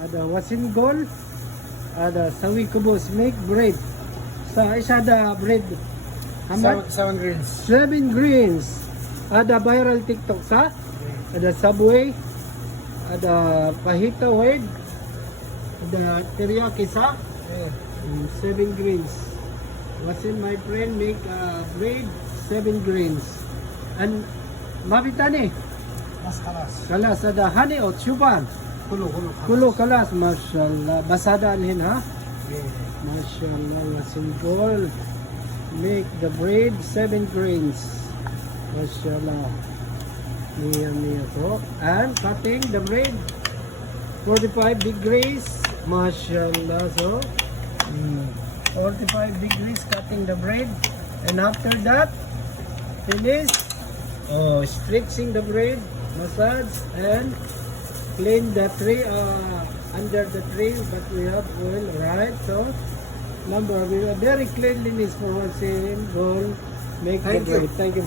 Ada wasin gold. Ada sawi kubos make bread. Sa isa da bread. Hamad 7 greens. 7 greens. Ada viral TikTok sa. Ada Subway. Ada pahita word. Ada teriyaki sa. 7 greens. Wasin my friend make bread 7 greens. And mabitani. Mas kalas. Kalas ada honey o chuban. Kulo. Kulo kalas, mashallah. Basada anhin ha? Mashallah, wasin gold. Make the bread 7 grains. Mashallah. Niya po. And cutting the bread 45 degrees. Mashallah. So 45 degrees cutting the bread. And after that, finish. Stretching the bread, massage, and clean the tray under the tray, but we have oil, right? So number, we are very cleanliness for what's in goal. Make the bread. Thank you.